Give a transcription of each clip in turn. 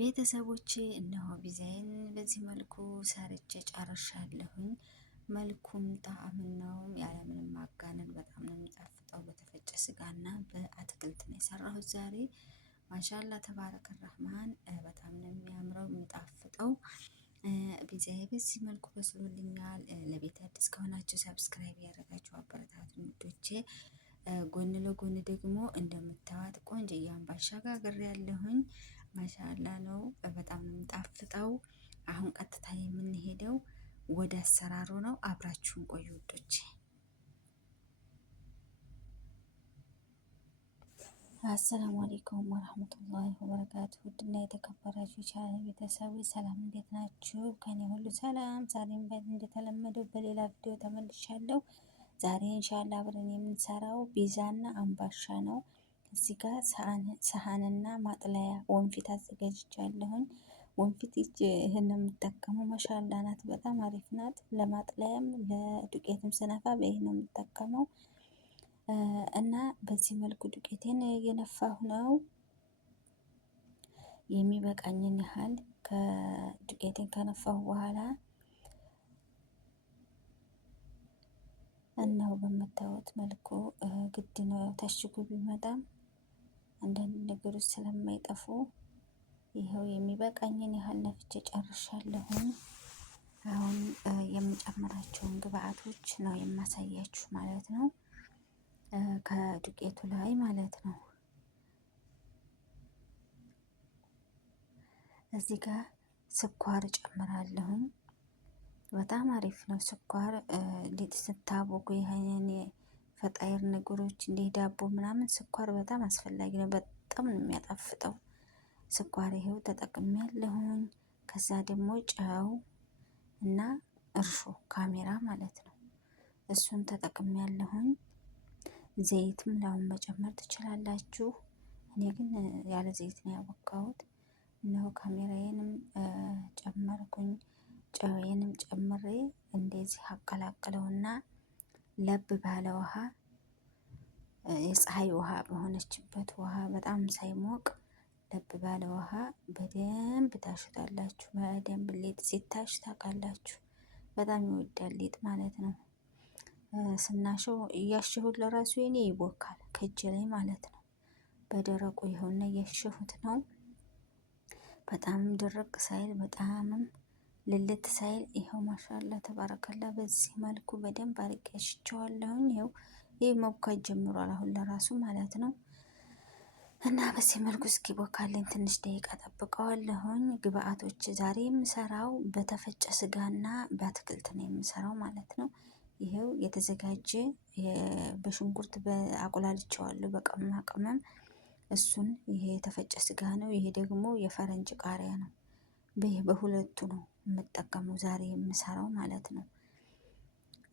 ቤተሰቦቼ እነሆ ፒዛዬን በዚህ መልኩ ሰርቼ ጨርሻለሁኝ። መልኩም ጣዕምናውም ያለምንም ማጋነን በጣም ነው የሚጣፍጠው። በተፈጨ ስጋና በአትክልት ነው የሰራሁት ዛሬ። ማሻላ ተባረከ ረህማን በጣም ነው የሚያምረው የሚጣፍጠው። ፒዛዬ በዚህ መልኩ በስሎልኛል። ለቤት አዲስ ከሆናችሁ ሰብስክራይብ ያደረጋችሁ አበረታቱ ውዶቼ። ጎን ለጎን ደግሞ እንደምታዩት ቆንጆ አምባሻ ጋግሬያለሁኝ። ማሻአላ ነው፣ በጣም ነው የሚጣፍጠው። አሁን ቀጥታ የምንሄደው ወደ አሰራሩ ነው። አብራችሁን ቆዩ ውዶቼ። አሰላሙ አለይኩም ወራህመቱላሂ ወበረካቱ። ውድና የተከበራችሁ ቻናል ቤተሰቦች ሰላም፣ እንዴት ናችሁ? ከኔ ሁሉ ሰላም። ዛሬም እንደተለመደው በሌላ ቪዲዮ ተመልሻለሁ። ዛሬ ኢንሻአላህ አብረን የምንሰራው ፒዛና አምባሻ ነው። እዚህ ጋር ሰሃንና ማጥለያ ወንፊት አዘጋጅቻለሁኝ። ወንፊት ይሄን ነው የምጠቀመው። ማሻአላ ናት፣ በጣም አሪፍ ናት። ለማጥለያም ለዱቄትም ስነፋ በይሄን ነው የምጠቀመው። እና በዚህ መልኩ ዱቄቴን እየነፋሁ ነው። የሚበቃኝን ያህል ከዱቄቴን ከነፋሁ በኋላ እናው በምታዩት መልኩ ግድ ነው ታሽጉ ቢመጣም አንዳንድ ነገሮች ስለማይጠፉ ይኸው የሚበቃኝን ያህል ነፍቼ ጨርሻለሁኝ። አሁን የምጨምራቸውን ግብአቶች ነው የማሳያችሁ ማለት ነው፣ ከዱቄቱ ላይ ማለት ነው። እዚህ ጋር ስኳር እጨምራለሁኝ። በጣም አሪፍ ነው ስኳር። ሊጥ ስታቦኩ ይሄን ፈጣይር ነገሮች እንደ ዳቦ ምናምን ስኳር በጣም አስፈላጊ ነው። በጣም ነው የሚያጣፍጠው ስኳር። ይሄው ተጠቅሜያለሁኝ። ከዛ ደግሞ ጨው እና እርሾ ካሜራ ማለት ነው፣ እሱን ተጠቅሜያለሁኝ። ዘይትም ላውን መጨመር ትችላላችሁ። እኔ ግን ያለ ዘይት ነው ያቦካሁት። እነሆ ካሜራዬንም ጨመርኩኝ። ጨውዬንም ጨምሬ እንደዚህ አቀላቅለውና ለብ ባለ ውሃ፣ የፀሐይ ውሃ በሆነችበት ውሃ፣ በጣም ሳይሞቅ ለብ ባለ ውሃ በደንብ ታሹታላችሁ። በደንብ ሊጥ ሲታሽ ታውቃላችሁ፣ በጣም ይወዳል ሊጥ ማለት ነው። ስናሸው እያሸሁት ለራሱ የኔ ይቦካል ከእጅ ላይ ማለት ነው። በደረቁ ይኸውና እያሸሁት ነው። በጣም ድርቅ ሳይል በጣምም ልልት ሳይል ይኸው ማሻአላ ተባረከላ። በዚህ መልኩ በደንብ አርቄ አሽቸዋለሁኝ። ይሄ መብካት ጀምሯል አሁን ለራሱ ማለት ነው። እና በዚህ መልኩ እስኪ ቦካልኝ ትንሽ ደቂቃ ጠብቀዋለሁኝ። ግብአቶች ዛሬ የምሰራው በተፈጨ ስጋና በአትክልት ነው የምሰራው ማለት ነው። ይሄው የተዘጋጀ በሽንኩርት አቁላልቸዋለሁ በቅመማ ቅመም። እሱን ይሄ የተፈጨ ስጋ ነው። ይሄ ደግሞ የፈረንጅ ቃሪያ ነው። በሁለቱ ነው የምጠቀመው ዛሬ የምሰራው ማለት ነው።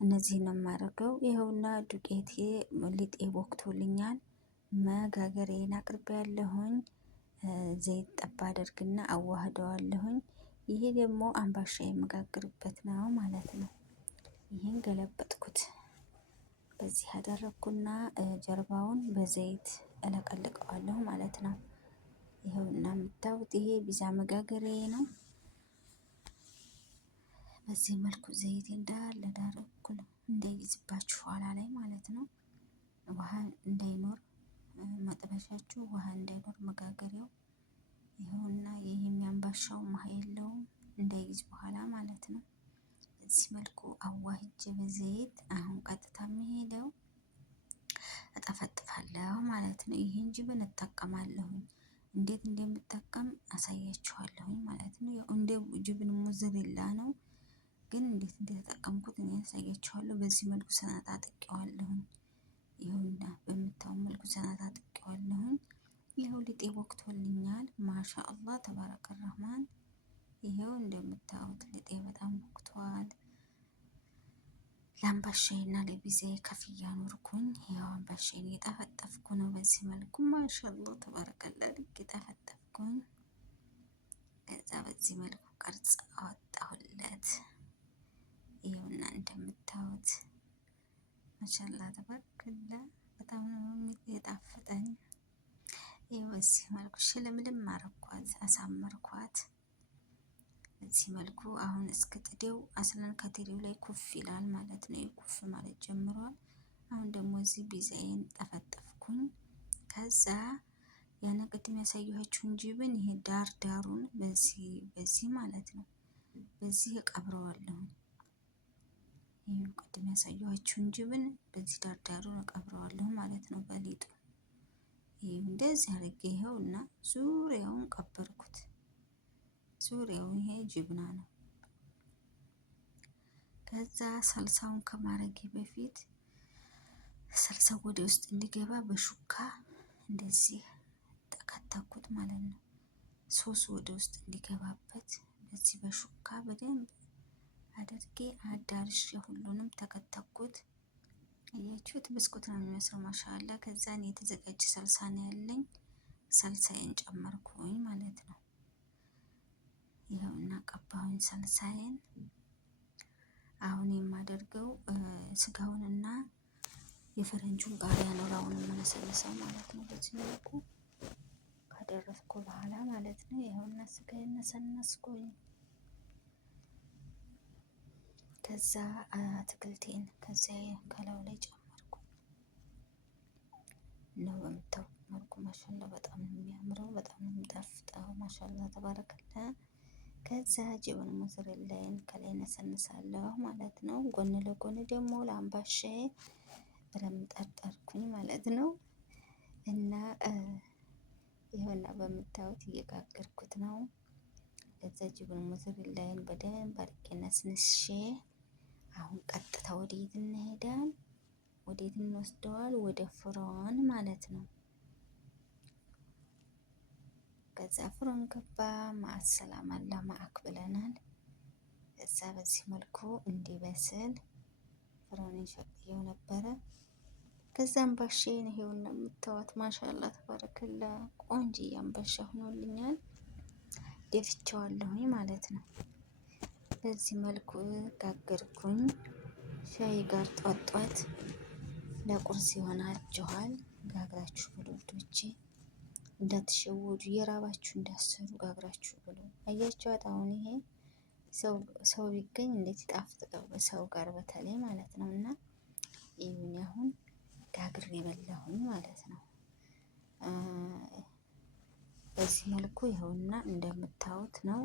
እነዚህን ነው የማደርገው። ይኸውና ዱቄቴ ሊጤ ቦክቶልኛል። መጋገሬን አቅርቤያለሁኝ። ዘይት ጠብ አደርግና አዋህደዋለሁኝ። ይሄ ደግሞ አምባሻ የምጋግርበት ነው ማለት ነው። ይሄን ገለበጥኩት። በዚህ ያደረኩና ጀርባውን በዘይት እለቀልቀዋለሁ ማለት ነው። ይኸውና የምታዩት ይሄ ፒዛ መጋገሪያ ነው። በዚህ መልኩ ዘይት እንዳለ ዳረኩ እንዳይዝባችሁ ኋላ ላይ ማለት ነው። ውሃ እንዳይኖር መጥበሻችሁ ውሃ እንዳይኖር መጋገሪያው። ይኸውና ይሄ የሚያምባሻው ውሃ የለውም እንዳይዝ በኋላ ማለት ነው። በዚህ መልኩ አዋህጄ በዘይት አሁን ቀጥታ የሚሄደው እጠፈጥፋለሁ ማለት ነው። ይሄን ጅብን እጠቀማለሁኝ። እንዴት እንደምጠቀም አሳያችኋለሁኝ ማለት ነው። ያው እንደ ጅብን ሞዘሬላ ነው፣ ግን እንዴት እንደተጠቀምኩት እኔ አሳያችኋለሁ። በዚህ መልኩ ሰነጣጥቀዋለሁኝ። ይኸውና በምታው መልኩ ሰነጣጥቀዋለሁኝ። ይኸው ሊጤ ወቅቶልኛል። ማሻአላህ ተባረከ ረህማን። ይኸው እንደምታዩት ሊጤ በጣም ወቅቷል። ለአምባሻዬና ለፒዛዬ ከፍያ ኖርኩኝ። ይኸው አምባሻዬን እየጠፈጠፍኩ ነው በዚህ መልኩ ማሻአላህ ተባረከላ እየጠፈጠፍኩኝ። ከዛ በዚህ መልኩ ቅርጽ አወጣሁለት። ይኸውና እንደምታዩት ማሻአላህ ተባረከላ በጣም ነው የጣፈጠኝ። ይኸው በዚህ መልኩ ሽልምልም አረኳት፣ አሳመርኳት። ሰዓት በዚህ መልኩ አሁን እስከ ጥዴው አስለን ከጥዴው ላይ ኩፍ ይላል ማለት ነው። ኩፍ ማለት ጀምሯል። አሁን ደግሞ እዚህ ቢዛይን ጠፈጠፍኩኝ። ከዛ ያን ቅድም ያሳየኋችሁን ጅብን ይሄ ዳር ዳሩን በዚህ ማለት ነው በዚህ እቀብረዋለሁ። ይሄ ቅድም ያሳየኋችሁን ጅብን በዚህ ዳር ዳሩን እቀብረዋለሁ ማለት ነው በሊጡ። ይሄ እንደዚህ አድርጌ ይኸውና ዙሪያውን ቀበርኩት። ዙሪያውን ይሄ ጅብና ነው። ከዛ ሰልሳውን ከማረጌ በፊት ሰልሳው ወደ ውስጥ እንዲገባ በሹካ እንደዚህ ተከተኩት ማለት ነው። ሶሱ ወደ ውስጥ እንዲገባበት በዚህ በሹካ በደንብ አድርጌ አዳርሼ ሁሉንም ተከተኩት። አያችሁት? ብስኩት ነው የሚመስለው ማሻአላ። ከዛ እኔ የተዘጋጀ ሰልሳ ነው ያለኝ። ሰልሳዬን ጨመርኩኝ ማለት ነው። ይኸውና ቀባሁኝ ሰልሳዬን። አሁን የማደርገው ስጋውንና የፈረንጁን ቃሪያ ነው አሁን የምነሰንሰው ማለት ነው። በዚህ መልኩ ካደረስኩ በኋላ ማለት ነው። ይኸውና ስጋዬን ነሰነስኩኝ። ከዛ አትክልቴን ከዛ ከላዩ ላይ ጨመርኩ ነው በምታውቁ መልኩ ማሻአላ። በጣም ነው የሚያምረው፣ በጣም ነው የሚጣፍጠው። ማሻአላ ተባረከላ። ከዛ ጅብን ሞዘሬላዬን ከላይ ነሰንሳለሁ ማለት ነው። ጎን ለጎን ደግሞ ለአምባሻዬ ረምጠርጠርኩኝ ማለት ነው። እና ይኸውና በምታዩት እየጋገርኩት ነው። ለዛ ጅብን ሞዘሬላዬን በደንብ አድርጌ ነስንሼ አሁን ቀጥታ ወዴት እንሄዳለን? ወዴት እንወስደዋል? ወደ ፍሮን ማለት ነው። ከዛ ፍሮን ገባ። ማሰላም አላ ማአክ ብለናል። እዛ በዚህ መልኩ እንዲበስል ፍሮን ሸቅየው ነበረ። ከዛም ባሻዬን ይሄውና የምታዩት ማሻአላ ተባረከላ ቆንጆ አምባሻ ሆኖልኛል። ደፍቼዋለሁኝ ማለት ነው። በዚህ መልኩ ጋገርኩኝ። ሻይ ጋር ጧጧት ለቁርስ ይሆናችኋል። ጋግራችሁ ብሉ ውዶቼ፣ እንዳትሸወዱ፣ የራባችሁ እንዳሰሩ ጋግራችሁ ብሉ። አያችኋት? አሁን ይሄ ሰው ቢገኝ እንዴት ይጣፍጥ ሰው ጋር በተለይ ማለት ነው። እና ይሁን አሁን ጋግሬ በላሁኝ ማለት ነው። በዚህ መልኩ ይኸውና እንደምታዩት ነው።